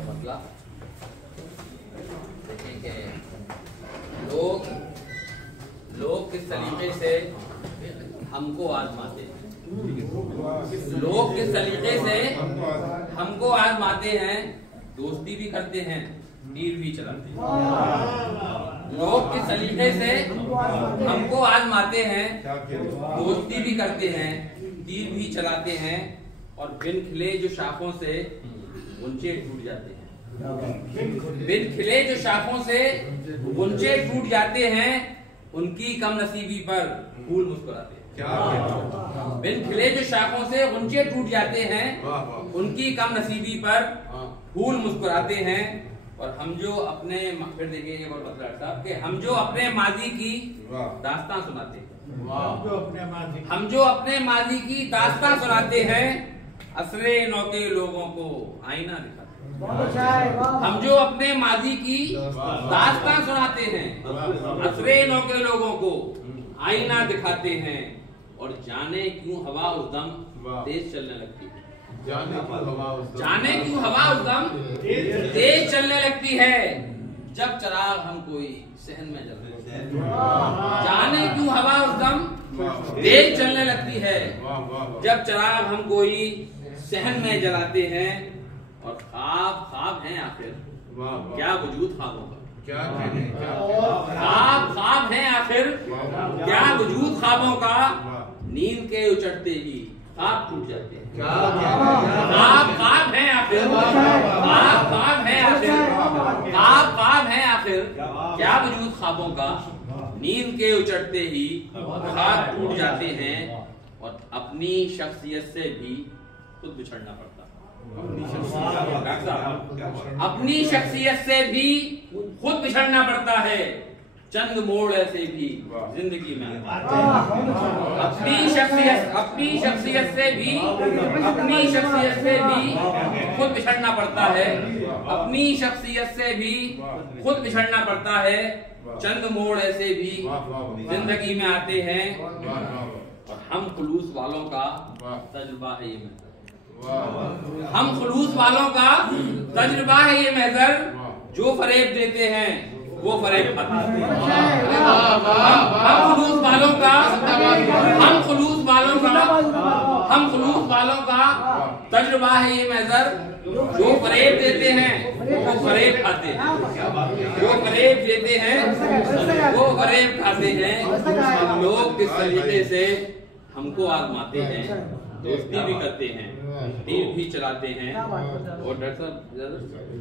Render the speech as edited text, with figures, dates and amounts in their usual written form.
का मसला। देखिए कि लोग किस तरीके से हमको आजमाते हैं, लोग किस तरीके से हमको आजमाते हैं, दोस्ती भी करते हैं, तीर भी चलाते हैं। लोग किस तरीके से हमको आजमाते हैं, दोस्ती भी करते हैं, तीर भी चलाते हैं, और बिन खिले जो शाखों से गुंचे टूट जाते हैं। बिन खिले जो शाखों से गुंचे टूट जाते हैं, उनकी कम नसीबी पर फूल मुस्कुराते हैं। बिन खिले जो शाखों से गुंचे टूट जाते हैं, उनकी कम नसीबी पर फूल मुस्कुराते हैं। और हम जो अपने, फिर देखिए एक और मतलब साहब कि हम जो अपने माजी की दास्तां सुनाते हैं, हम जो अपने माजी की दास्तां सुनाते हैं, असरे नौ के लोगों को आईना दिखाते हैं। हम जो अपने माजी की दास्तां सुनाते हैं, असरे नौ के लोगों को आईना दिखाते हैं। और जाने क्यों हवा उस दम तेज चलने लगती है, जाने क्यों हवा उस दम तेज चलने लगती है, जब चिराग हम कोई सहन में जलते हैं। जाने क्यों हवा उस दम तेज चलने लगती है, जब चिराग हम कोई सहन में जलाते हैं। और ख्वाब हैं आखिर क्या वजूद ख्वाबों का, ख्वाब हैं आखिर क्या वजूद ख्वाबों का, नींद के उचटते ही ख्वाब टूट जाते हैं। ख्वाब हैं आखिर, ख्वाब हैं आखिर, ख्वाब हैं आखिर क्या वजूद ख्वाबों का, नींद के उचटते ही ख्वाब टूट जाते हैं। और अपनी शख्सियत से भी खुद बिछड़ना पड़ता है। अपनी शख्सियत से भी खुद बिछड़ना पड़ता है, चंद मोड़ ऐसे भी जिंदगी में अपनी शख्सियत से भी खुद बिछड़ना पड़ता है। अपनी शख्सियत से भी खुद बिछड़ना पड़ता है, चंद मोड़ ऐसे भी जिंदगी में आते हैं। और हम खुलूस वालों का तजुर्बा है ये महज़र, हम खुलूस वालों का तजुर्बा है ये महज़र, जो फरेब देते हैं वो फरेब खाते हैं। हम खुलूस वालों का तजुर्बा है ये महज़र, जो फरेब देते हैं वो फरेब खाते हैं, जो फरेब देते हैं वो फरेब खाते हैं। लोग किस तरीके से हमको आजमाते हैं, दोस्ती भी करते हैं, तीर भी चलाते हैं। और डॉक्टर साहब